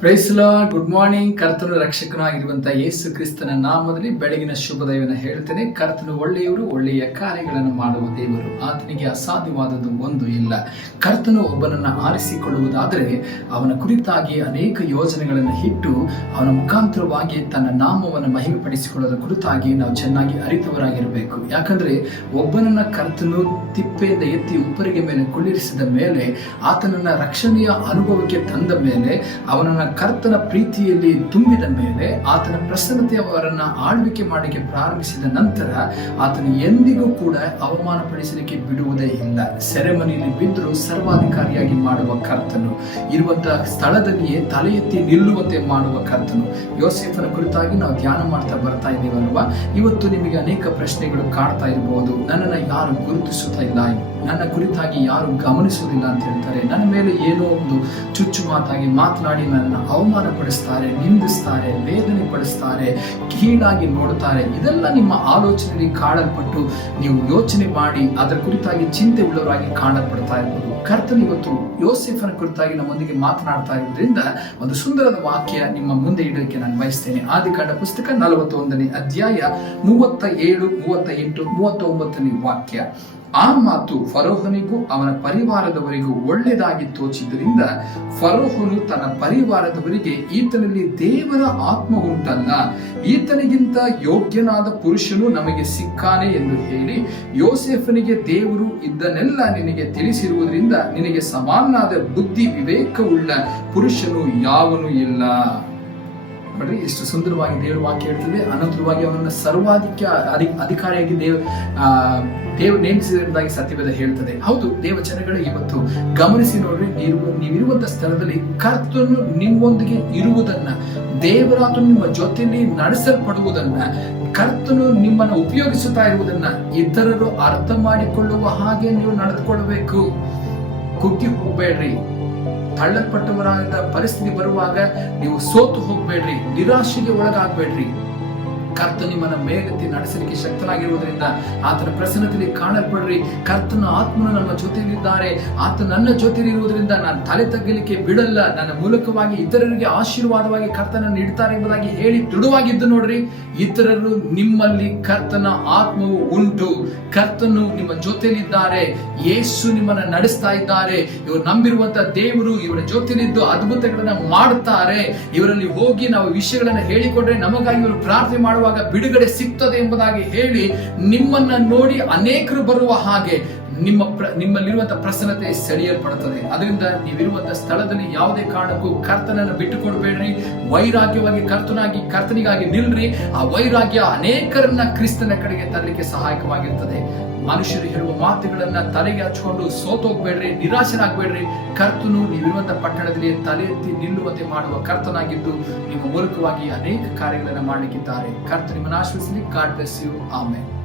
ಪ್ರೈಸ್ಲ good morning ಕರ್ತನು ರಕ್ಷಕನಾಗಿರುವಂತಹ ಯೇಸು ಕ್ರಿಸ್ತನ ನಾಮದಲ್ಲಿ ಬೆಳಗಿನ ಶುಭದಯವನ್ನು ಹೇಳ್ತೇನೆ. ಕರ್ತನು ಒಳ್ಳೆಯವರು, ಒಳ್ಳೆಯ ಕಾರ್ಯಗಳನ್ನು ಮಾಡುವ ದೇವರು. ಆತನಿಗೆ ಅಸಾಧ್ಯವಾದದ್ದು ಒಂದು ಇಲ್ಲ. ಕರ್ತನು ಒಬ್ಬನನ್ನ ಆರಿಸಿಕೊಳ್ಳುವುದಾದರೆ ಅವನ ಕುರಿತಾಗಿ ಅನೇಕ ಯೋಜನೆಗಳನ್ನು ಇಟ್ಟು ಅವನ ಮುಖಾಂತರವಾಗಿ ತನ್ನ ನಾಮವನ್ನು ಮಹಿಮೆಪಡಿಸಿಕೊಳ್ಳೋದ್ರ ಕುರಿತಾಗಿ ನಾವು ಚೆನ್ನಾಗಿ ಅರಿತವರಾಗಿರಬೇಕು. ಯಾಕಂದ್ರೆ ಒಬ್ಬನನ್ನ ಕರ್ತನು ತಿಪ್ಪೆಯಿಂದ ಎತ್ತಿ ಉಪ್ಪರಿಗೆ ಮೇಲೆ ಕುಳ್ಳಿರಿಸಿದ ಮೇಲೆ ಆತನನ್ನ ರಕ್ಷಣೆಯ ಅನುಭವಕ್ಕೆ ತಂದ ಮೇಲೆ ಅವನನ್ನ ಕರ್ತನ ಪ್ರೀತಿಯಲ್ಲಿ ತುಂಬಿದ ಮೇಲೆ ಆತನ ಪ್ರಸನ್ನತೆ ಅವರನ್ನ ಆಳ್ವಿಕೆ ಮಾಡಲಿಕ್ಕೆ ಪ್ರಾರಂಭಿಸಿದ ನಂತರ ಆತನು ಎಂದಿಗೂ ಕೂಡ ಅವಮಾನ ಪಡಿಸಲಿಕ್ಕೆ ಬಿಡುವುದೇ ಇಲ್ಲ. ಸೆರೆಮನೆಯಲ್ಲಿ ಬಿದ್ದರೂ ಸರ್ವಾಧಿಕಾರಿಯಾಗಿ ಮಾಡುವ ಕರ್ತನು ಇರುವಂತಹ ಸ್ಥಳದಲ್ಲಿಯೇ ತಲೆ ಎತ್ತಿ ನಿಲ್ಲುವಂತೆ ಮಾಡುವ ಕರ್ತನು. ಯೋಸೇಫನ ಕುರಿತಾಗಿ ನಾವು ಧ್ಯಾನ ಮಾಡ್ತಾ ಬರ್ತಾ ಇದ್ದೀವಲ್ವಾ? ಇವತ್ತು ನಿಮಗೆ ಅನೇಕ ಪ್ರಶ್ನೆಗಳು ಕಾಡ್ತಾ ಇರಬಹುದು ನನ್ನನ್ನು ಯಾರು ಗುರುತಿಸುತ್ತಾ ಇಲ್ಲ? ನನ್ನ ಕುರಿತಾಗಿ ಯಾರು ಗಮನಿಸುವುದಿಲ್ಲ ಅಂತ ಹೇಳ್ತಾರೆ. ನನ್ನ ಮೇಲೆ ಏನೋ ಒಂದು ಚುಚ್ಚು ಮಾತಾಗಿ ಮಾತನಾಡಿ ನನ್ನನ್ನು ಅವಮಾನ ಪಡಿಸ್ತಾರೆ ನಿಂದಿಸ್ತಾರೆ ವೇದನೆ ಪಡಿಸ್ತಾರೆ ಕೀಳಾಗಿ ನೋಡುತ್ತಾರೆ ಇದೆಲ್ಲ ನಿಮ್ಮ ಆಲೋಚನೆಯಲ್ಲಿ ಕಾಡಲ್ಪಟ್ಟು ನೀವು ಯೋಚನೆ ಮಾಡಿ ಅದರ ಕುರಿತಾಗಿ ಚಿಂತೆ ಉಳ್ಳವರಾಗಿ ಕಾಣಲ್ಪಡ್ತಾ ಇರ್ಬೋದು. ಕರ್ತನ ಇವತ್ತು ಯೋಸೆಫನ ಕುರಿತಾಗಿ ನಮ್ಮೊಂದಿಗೆ ಮಾತನಾಡ್ತಾ ಇರೋದ್ರಿಂದ ಒಂದು ಸುಂದರದ ವಾಕ್ಯ ನಿಮ್ಮ ಮುಂದೆ ಇಡೋಕೆ ನಾನು ಬಯಸ್ತೇನೆ. ಆದಿಕಾಂಡ ಪುಸ್ತಕ ನಲವತ್ತೊಂದನೇ ಅಧ್ಯಾಯ ಮೂವತ್ತ ಏಳು, ಮೂವತ್ತ ಎಂಟು, ಮೂವತ್ತೊಂಬತ್ತನೇ ವಾಕ್ಯ. ಆ ಮಾತು ಫರೋಹನಿಗೂ ಅವನ ಪರಿವಾರದವರಿಗೂ ಒಳ್ಳೆಯದಾಗಿ ತೋಚಿದ್ದರಿಂದ ಫರೋಹನು ತನ್ನ ಪರಿವಾರದವರಿಗೆ, ಈತನಲ್ಲಿ ದೇವರ ಆತ್ಮ ಉಂಟಲ್ಲ, ಈತನಿಗಿಂತ ಯೋಗ್ಯನಾದ ಪುರುಷನು ನಮಗೆ ಸಿಕ್ಕಾನೆ ಎಂದು ಹೇಳಿ ಯೋಸೆಫನಿಗೆ, ದೇವರು ಇದ್ದನೆಲ್ಲ ನಿನಗೆ ತಿಳಿಸಿರುವುದರಿಂದ ನಿನಗೆ ಸಮಾನಾದ ಬುದ್ಧಿ ವಿವೇಕವುಳ್ಳ ಪುರುಷನು ಯಾವನು ಇಲ್ಲ. ಎಷ್ಟು ಸುಂದರವಾಗಿ ದೇವರ ವಾಕ್ಯ ಹೇಳ್ತದೆ ಅನಂತರವಾಗಿ ಅವನನ್ನು ಸರ್ವಾಧಿಕ ಅಧಿ, ಅಧಿಕಾರಿಯಾಗಿ ದೇವ ದೇವರು ದೇವ ನೇಮಿಸಿರುವುದಾಗಿ ಸತ್ಯವೇದ ಹೇಳ್ತದೆ. ಹೌದು, ದೇವಚನಗಳು ಇವತ್ತು ಗಮನಿಸಿ ನೋಡ್ರಿ, ನೀವು, ನೀವಿರುವಂತ ಸ್ಥಳದಲ್ಲಿ ಕರ್ತನು ನಿಮ್ಮೊಂದಿಗೆ ಇರುವುದನ್ನ ದೇವರಾತನು ನಿಮ್ಮ ಜೊತೆಯಲ್ಲಿ ನಡೆಸಲ್ಪಡುವುದನ್ನ, ಕರ್ತನು ನಿಮ್ಮನ್ನು ಉಪಯೋಗಿಸುತ್ತಾ ಇರುವುದನ್ನ ಇತರರು ಅರ್ಥ ಮಾಡಿಕೊಳ್ಳುವ ಹಾಗೆ ನೀವು ನಡೆದುಕೊಳ್ಳಬೇಕು. ಕುಗ್ಗಿ ಹೋಗ್ಬೇಡ್ರಿ. ತಳ್ಳಲ್ಪಟ್ಟವರಾದ ಪರಿಸ್ಥಿತಿ ಬರುವಾಗ ನೀವು ಸೋತು ಹೋಗ್ಬೇಡ್ರಿ ನಿರಾಶೆಗೆ ಒಳಗಾಗ್ಬೇಡ್ರಿ. ಕರ್ತ ನಿಮ್ಮನ್ನ ಮೇಲೆತ್ತಿ ನಡೆಸಲಿಕ್ಕೆ ಶಕ್ತನಾಗಿರುವುದರಿಂದ ಆತನ ಪ್ರಸನ್ನತೆಯಲ್ಲಿ ಕಾಣಲ್ಪಡ್ರಿ. ಕರ್ತನ ಆತ್ಮನು ನಮ್ಮ ಜೊತೆಯಲ್ಲಿದ್ದಾರೆ. ಆತ ನನ್ನ ಜೊತೆಯಲ್ಲಿರುವುದರಿಂದ ನಾನು ತಲೆ ತಗ್ಗಲಿಕ್ಕೆ ಬಿಡಲ್ಲ. ನನ್ನ ಮೂಲಕವಾಗಿ ಇತರರಿಗೆ ಆಶೀರ್ವಾದವಾಗಿ ಕರ್ತನ ನೀಡ್ತಾರೆ ಎಂಬುದಾಗಿ ಹೇಳಿ ದೃಢವಾಗಿದ್ದು ನೋಡ್ರಿ. ಇತರರು ನಿಮ್ಮಲ್ಲಿ ಕರ್ತನ ಆತ್ಮವು ಉಂಟು. ಕರ್ತನು ನಿಮ್ಮ ಜೊತೆಯಲ್ಲಿದ್ದಾರೆ. ಯೇಸು ನಿಮ್ಮನ್ನ ನಡೆಸ್ತಾ ಇದ್ದಾರೆ. ಇವರು ನಂಬಿರುವಂತ ದೇವರು ಇವರ ಜೊತೆಲಿದ್ದು ಅದ್ಭುತಗಳನ್ನ ಮಾಡುತ್ತಾರೆ. ಇವರಲ್ಲಿ ಹೋಗಿ ನಾವು ವಿಷಯಗಳನ್ನ ಹೇಳಿಕೊಂಡ್ರೆ ನಮಗಾಗಿ ಇವರು ಪ್ರಾರ್ಥನೆ ಮಾಡುವಾಗ ಬಿಡುಗಡೆ ಸಿಗ್ತದೆ ಎಂಬುದಾಗಿ ಹೇಳಿ ನಿಮ್ಮನ್ನ ನೋಡಿ ಅನೇಕರು ಬರುವ ಹಾಗೆ ನಿಮ್ಮ ಪ್ರ ನಿಮ್ಮಲ್ಲಿರುವಂತಹ ಪ್ರಸನ್ನತೆ ಸೆಳೆಯಲ್ಪಡುತ್ತದೆ. ಅದರಿಂದ ನೀವಿರುವಂತಹ ಸ್ಥಳದಲ್ಲಿ ಯಾವುದೇ ಕಾರಣಕ್ಕೂ ಕರ್ತನನ್ನು ಬಿಟ್ಟುಕೊಡ್ಬೇಡ್ರಿ. ವೈರಾಗ್ಯವಾಗಿ ಕರ್ತನಾಗಿ, ಕರ್ತನಿಗಾಗಿ ನಿಲ್ರಿ. ಆ ವೈರಾಗ್ಯ ಅನೇಕರನ್ನ ಕ್ರಿಸ್ತನ ಕಡೆಗೆ ತರಲಿಕ್ಕೆ ಸಹಾಯಕವಾಗಿರ್ತದೆ. ಮನುಷ್ಯರು ಹೇಳುವ ಮಾತುಗಳನ್ನ ತಲೆಗೆ ಹಚ್ಕೊಂಡು ಸೋತೋಗ್ಬೇಡ್ರಿ, ನಿರಾಶರಾಗಬೇಡ್ರಿ. ಕರ್ತನು ನೀವಿರುವಂತಹ ಪಟ್ಟಣದಲ್ಲಿ ತಲೆ ಎತ್ತಿ ನಿಲ್ಲುವಂತೆ ಮಾಡುವ ಕರ್ತನಾಗಿದ್ದು ನಿಮ್ಮ ಮೂಲಕವಾಗಿ ಅನೇಕ ಕಾರ್ಯಗಳನ್ನು ಮಾಡಲಿಕ್ಕಿದ್ದಾರೆ. ಕರ್ತ ನಿಮ್ಮನ್ನು ಆಶ್ರಯಿಸಲಿ. ಕಾಡ್ ಬ್ಲೆಸ್ ಯು ಆಮೇಲೆ